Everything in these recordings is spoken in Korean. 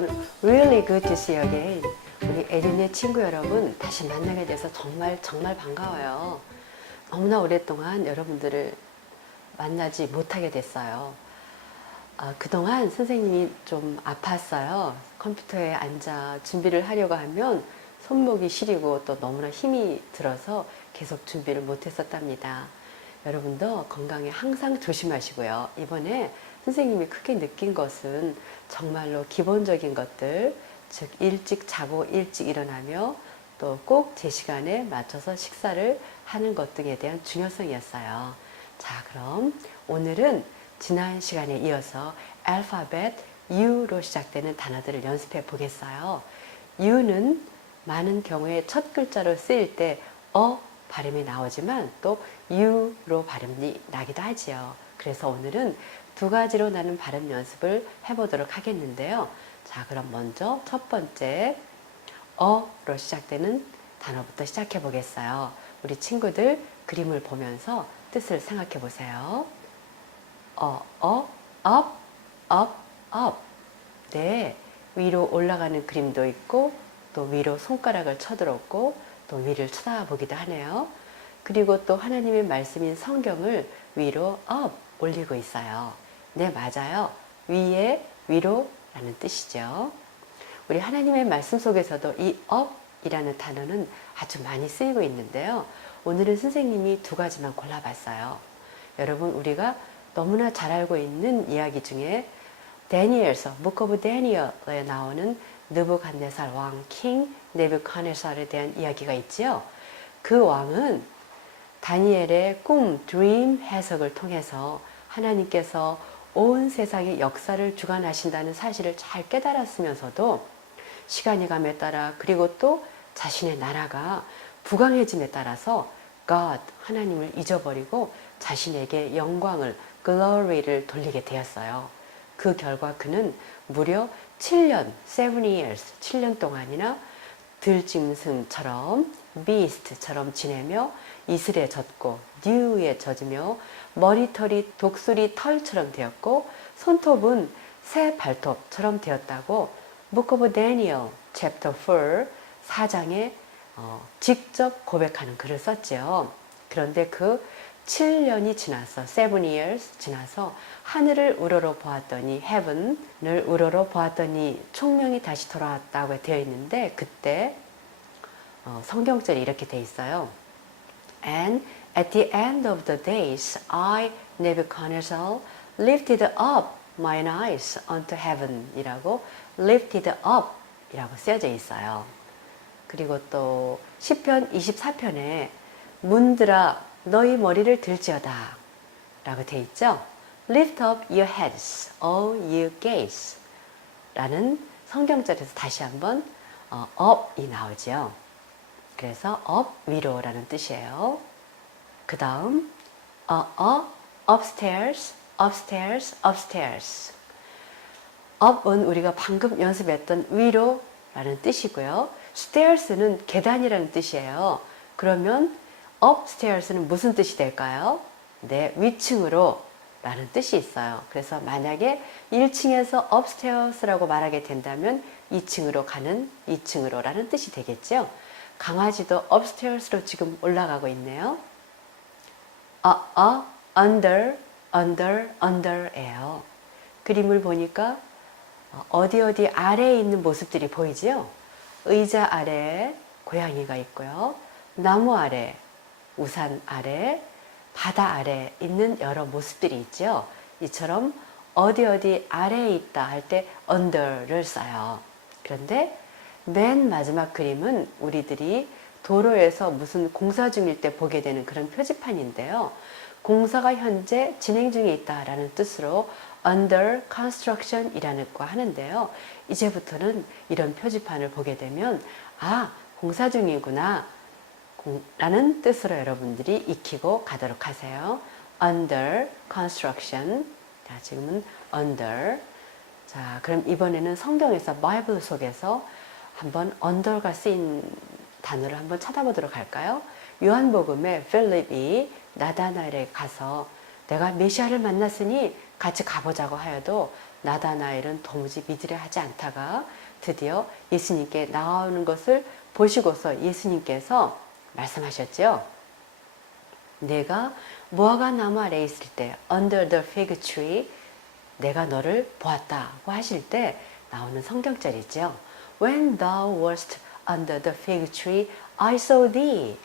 everyone. Really good to see you again. 우리 에린의 친구 여러분, 다시 만나게 돼서 정말 반가워요. 너무나 오랫동안 여러분들을 만나지 못하게 됐어요. 그동안 선생님이 좀 아팠어요. 컴퓨터에 앉아 준비를 하려고 하면 손목이 시리고 또 너무나 힘이 들어서 계속 준비를 못했었답니다. 여러분도 건강에 항상 조심하시고요. 이번에 선생님이 크게 느낀 것은 정말로 기본적인 것들, 즉 일찍 자고 일찍 일어나며 또 꼭 제 시간에 맞춰서 식사를 하는 것 등에 대한 중요성이었어요. 자, 그럼 오늘은 지난 시간에 이어서 알파벳 U로 시작되는 단어들을 연습해 보겠어요. U는 많은 경우에 첫 글자로 쓰일 때 발음이 나오지만 또 U로 발음이 나기도 하지요. 그래서 오늘은 두 가지로 나는 발음 연습을 해보도록 하겠는데요. 자, 그럼 먼저 첫 번째 로 시작되는 단어부터 시작해 보겠어요. 우리 친구들 그림을 보면서 뜻을 생각해 보세요. up, up, up. 네, 위로 올라가는 그림도 있고 또 위로 손가락을 쳐들었고 또 위를 쳐다보기도 하네요. 그리고 또 하나님의 말씀인 성경을 위로 up 올리고 있어요. 네, 맞아요. 위에 위로라는 뜻이죠. 우리 하나님의 말씀 속에서도 이 up이라는 단어는 아주 많이 쓰이고 있는데요. 오늘은 선생님이 두 가지만 골라봤어요. 여러분, 우리가 너무나 잘 알고 있는 이야기 중에 다니엘서 Book of Daniel에 나오는 느부갓네살 왕 킹 네부카네살에 대한 이야기가 있지요. 그 왕은 다니엘의 꿈, 드림 해석을 통해서 하나님께서 온 세상의 역사를 주관하신다는 사실을 잘 깨달았으면서도 시간이 감에 따라 그리고 또 자신의 나라가 부강해짐에 따라서 God, 하나님을 잊어버리고 자신에게 영광을, glory를 돌리게 되었어요. 그 결과 그는 무려 7년, 7 years, 7년 동안이나 들짐승처럼 비스트처럼 지내며 이슬에 젖고 듀에 젖으며 머리털이 독수리 털처럼 되었고 손톱은 새 발톱처럼 되었다고 Book of Daniel chapter 4 4장에 직접 고백하는 글을 썼죠. 그런데 그 7년이 지나서 7 years 지나서 하늘을 우러러 보았더니 heaven을 우러러 보았더니 총명이 다시 돌아왔다고 되어 있는데 그때 성경절이 이렇게 되어 있어요. And at the end of the days I, Nebuchadnezzar, lifted up mine eyes unto heaven 이라고 lifted up 이라고 쓰여져 있어요. 그리고 또 시편 24편에 문들아 너희 머리를 들지어다 라고 되어 있죠. Lift up your heads, all you gates 라는 성경절에서 다시 한번 up이 나오죠. 그래서 up, 위로 라는 뜻이에요. 그 다음 upstairs, upstairs, upstairs. up은 우리가 방금 연습했던 위로 라는 뜻이고요. stairs는 계단이라는 뜻이에요. 그러면 upstairs는 무슨 뜻이 될까요? 네, 위층으로 라는 뜻이 있어요. 그래서 만약에 1층에서 upstairs라고 말하게 된다면 2층으로 가는 2층으로 라는 뜻이 되겠죠. 강아지도 upstairs로 지금 올라가고 있네요. under, under, under예요. 그림을 보니까 어디 아래에 있는 모습들이 보이지요. 의자 아래에 고양이가 있고요. 나무 아래, 우산 아래, 바다 아래 있는 여러 모습들이 있죠. 이처럼 어디 아래에 있다 할 때 under를 써요. 그런데 맨 마지막 그림은 우리들이 도로에서 무슨 공사 중일 때 보게 되는 그런 표지판인데요. 공사가 현재 진행 중에 있다라는 뜻으로 under construction 이라고 하는데요. 이제부터는 이런 표지판을 보게 되면 공사 중이구나 라는 뜻으로 여러분들이 익히고 가도록 하세요. under construction. 자, 지금은 under. 자, 그럼 이번에는 성경에서 바이블 속에서 한번 under가 쓰인 단어를 한번 찾아보도록 할까요? 요한복음에 필립이 나다나엘에 가서 내가 메시아를 만났으니 같이 가보자고 하여도 나다나엘은 도무지 믿으려 하지 않다가 드디어 예수님께 나오는 것을 보시고서 예수님께서 말씀하셨죠. 내가 무화과 나무 아래에 있을 때 under the fig tree 내가 너를 보았다고 하실 때 나오는 성경절이죠. When thou wast under the fig tree, I saw thee.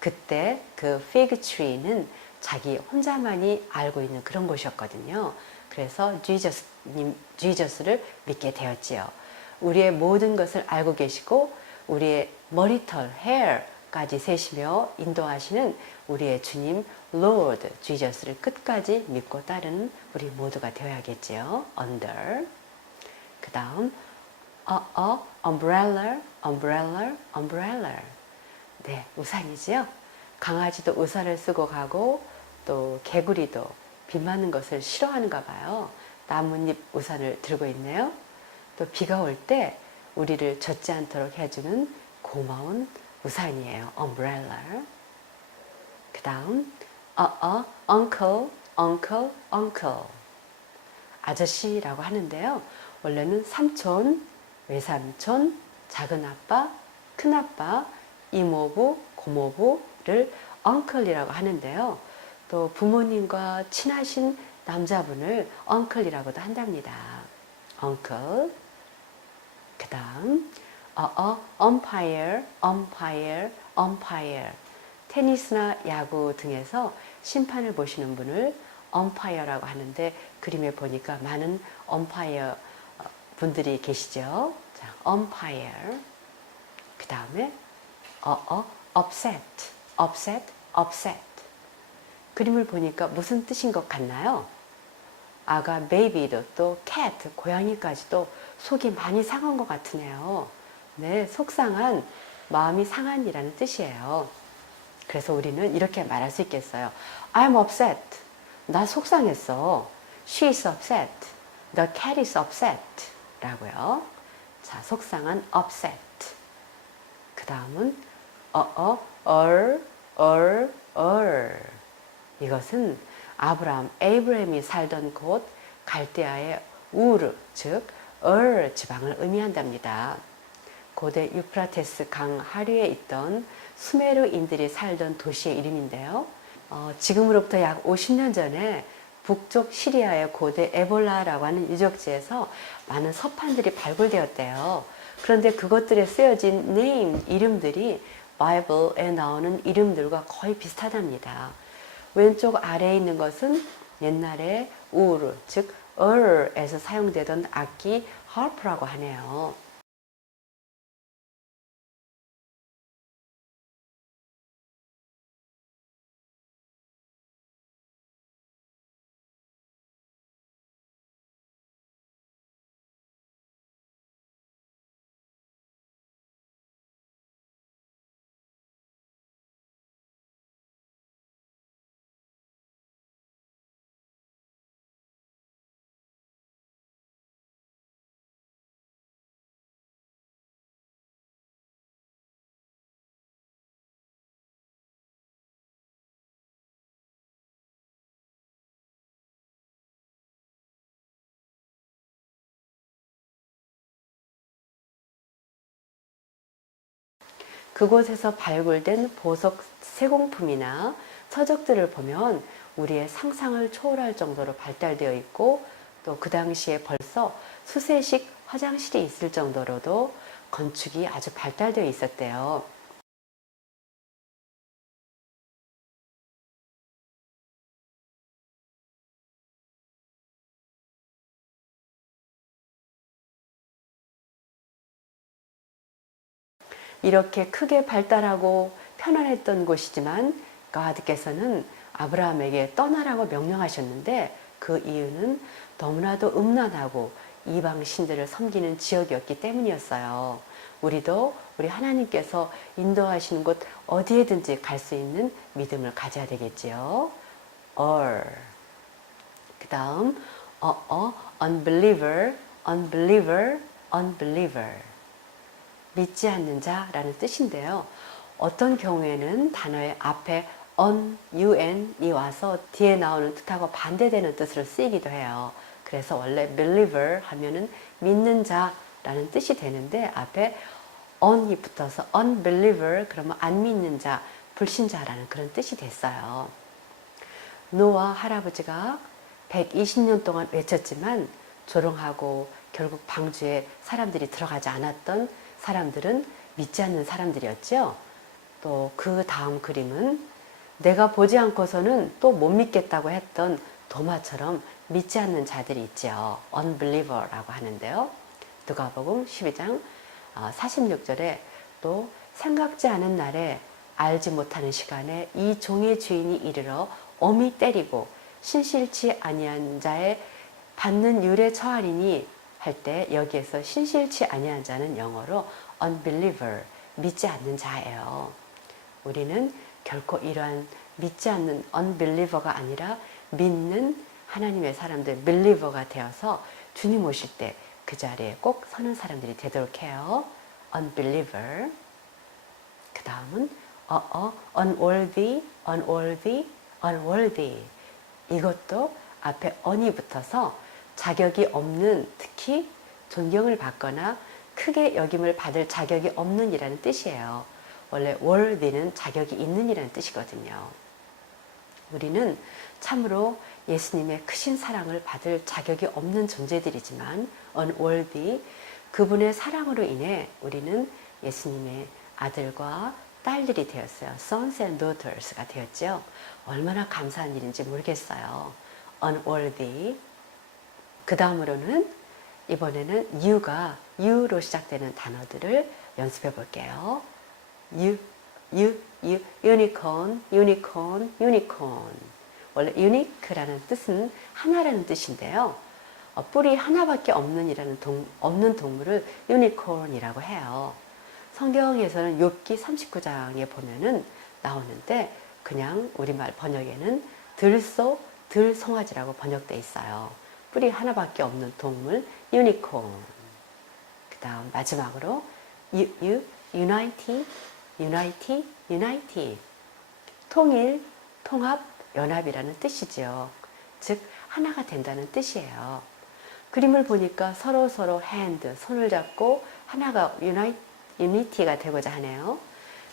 그때 그 fig tree는 자기 혼자만이 알고 있는 그런 곳이었거든요. 그래서 지저스를 믿게 되었지요. 우리의 모든 것을 알고 계시고 우리의 머리털, hair까지 세시며 인도하시는 우리의 주님 Lord 지저스를 끝까지 믿고 따르는 우리 모두가 되어야겠지요. Under. 그 다음 umbrella, umbrella, umbrella. 네, 우산이지요. 강아지도 우산을 쓰고 가고 또 개구리도 비 맞는 것을 싫어하는가 봐요. 나뭇잎 우산을 들고 있네요. 또 비가 올 때 우리를 젖지 않도록 해주는 고마운 우산이에요. umbrella. 그 다음 uncle, uncle, uncle. 아저씨라고 하는데요. 원래는 삼촌, 외삼촌, 작은아빠, 큰아빠, 이모부, 고모부를 uncle이라고 하는데요. 또 부모님과 친하신 남자분을 uncle이라고도 한답니다. uncle. 그 다음 umpire, umpire, umpire. 테니스나 야구 등에서 심판을 보시는 분을 umpire라고 하는데 그림에 보니까 많은 umpire 분들이 계시죠. 자, umpire. 그 다음에 upset, upset, upset. 그림을 보니까 무슨 뜻인 것 같나요? 아가 베이비도 또 cat, 고양이까지도 속이 많이 상한 것 같으네요. 네, 속상한, 마음이 상한이라는 뜻이에요. 그래서 우리는 이렇게 말할 수 있겠어요. I'm upset. 나 속상했어. She is upset. The cat is upset. 라고요. 자, 속상한 upset. 그 다음은 이것은 에이브라함이 살던 곳 갈대아의 우르, 즉 지방을 의미한답니다. 고대 유프라테스 강 하류에 있던 수메르인들이 살던 도시의 이름인데요. 지금으로부터 약 50년 전에 북쪽 시리아의 고대 에볼라라고 하는 유적지에서 많은 서판들이 발굴되었대요. 그런데 그것들에 쓰여진 네임, 이름들이 바이블에 나오는 이름들과 거의 비슷하답니다. 왼쪽 아래에 있는 것은 옛날에 우르, 즉 에서 사용되던 악기 harp라고 하네요. 그곳에서 발굴된 보석 세공품이나 서적들을 보면 우리의 상상을 초월할 정도로 발달되어 있고 또 그 당시에 벌써 수세식 화장실이 있을 정도로도 건축이 아주 발달되어 있었대요. 이렇게 크게 발달하고 편안했던 곳이지만 가드께서는 아브라함에게 떠나라고 명령하셨는데 그 이유는 너무나도 음란하고 이방 신들을 섬기는 지역이었기 때문이었어요. 우리도 우리 하나님께서 인도하시는 곳 어디에든지 갈 수 있는 믿음을 가져야 되겠지요. 그 다음 unbeliever, unbeliever, unbeliever. 믿지 않는 자라는 뜻인데요. 어떤 경우에는 단어의 앞에 un이 와서 뒤에 나오는 뜻하고 반대되는 뜻으로 쓰이기도 해요. 그래서 원래 believer 하면은 믿는 자라는 뜻이 되는데 앞에 on이 붙어서 unbeliever 그러면 안 믿는 자, 불신자라는 그런 뜻이 됐어요. 노아 할아버지가 120년 동안 외쳤지만 조롱하고 결국 방주에 사람들이 들어가지 않았던 사람들은 믿지 않는 사람들이었죠. 또 그 다음 그림은 내가 보지 않고서는 또 못 믿겠다고 했던 도마처럼 믿지 않는 자들이 있죠. unbeliever라고 하는데요. 누가복음 12장 46절에 또 생각지 않은 날에 알지 못하는 시간에 이 종의 주인이 이르러 엄히 때리고 신실치 아니한 자의 받는 율에 처하리니 할 때 여기에서 신실치 아니한 자는 영어로 unbeliever, 믿지 않는 자예요. 우리는 결코 이러한 믿지 않는 unbeliever가 아니라 믿는 하나님의 사람들 believer가 되어서 주님 오실 때 그 자리에 꼭 서는 사람들이 되도록 해요. unbeliever. 그 다음은 unworthy, unworthy, unworthy. 이것도 앞에 on이 붙어서 자격이 없는, 특히 존경을 받거나 크게 여김을 받을 자격이 없는 이라는 뜻이에요. 원래 worthy는 자격이 있는 이라는 뜻이거든요. 우리는 참으로 예수님의 크신 사랑을 받을 자격이 없는 존재들이지만 unworthy, 그분의 사랑으로 인해 우리는 예수님의 아들과 딸들이 되었어요. Sons and daughters가 되었죠. 얼마나 감사한 일인지 모르겠어요. unworthy. 그 다음으로는 이번에는 U로 시작되는 단어들을 연습해 볼게요. unicorn, unicorn, unicorn. 원래 unique라는 뜻은 하나라는 뜻인데요. 뿔이 하나밖에 없는 동물을 unicorn이라고 해요. 성경에서는 욥기 39장에 보면은 나오는데 그냥 우리말 번역에는 들송아지라고 번역되어 있어요. 뿔이 하나밖에 없는 동물 유니콘. 그 다음 마지막으로 unity, 통일, 통합, 연합이라는 뜻이죠. 즉 하나가 된다는 뜻이에요. 그림을 보니까 서로 hand, 손을 잡고 하나가 unity가 되고자 하네요.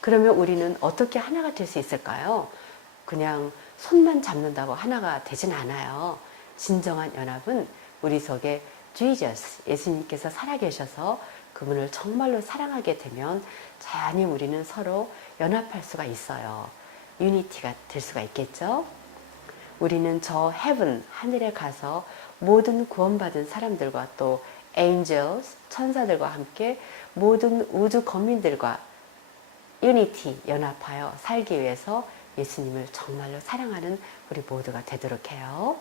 그러면 우리는 어떻게 하나가 될 수 있을까요? 그냥 손만 잡는다고 하나가 되진 않아요. 진정한 연합은 우리 속에 Jesus, 예수님께서 살아계셔서 그분을 정말로 사랑하게 되면 자연히 우리는 서로 연합할 수가 있어요. 유니티가 될 수가 있겠죠? 우리는 저 heaven, 하늘에 가서 모든 구원받은 사람들과 또 angels, 천사들과 함께 모든 우주 거민들과 유니티, 연합하여 살기 위해서 예수님을 정말로 사랑하는 우리 모두가 되도록 해요.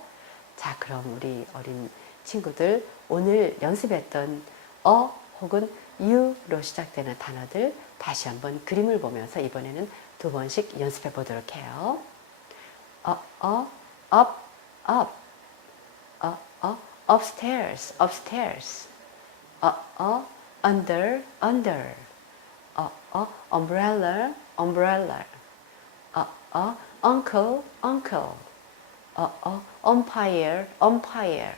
자, 그럼 우리 어린 친구들 오늘 연습했던 혹은 you로 시작되는 단어들 다시 한번 그림을 보면서 이번에는 2번씩 연습해 보도록 해요. up, upstairs, upstairs. Under, under. Umbrella, umbrella. Uncle, uncle. Umpire, umpire.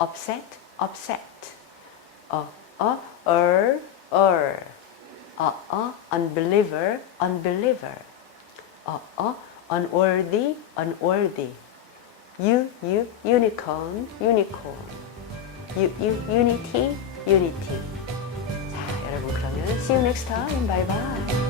Upset, upset. Unbeliever, unbeliever. Unworthy, unworthy. Unicorn, unicorn. Unity, unity. 자, 여러분 그러면 see you next time. Bye bye.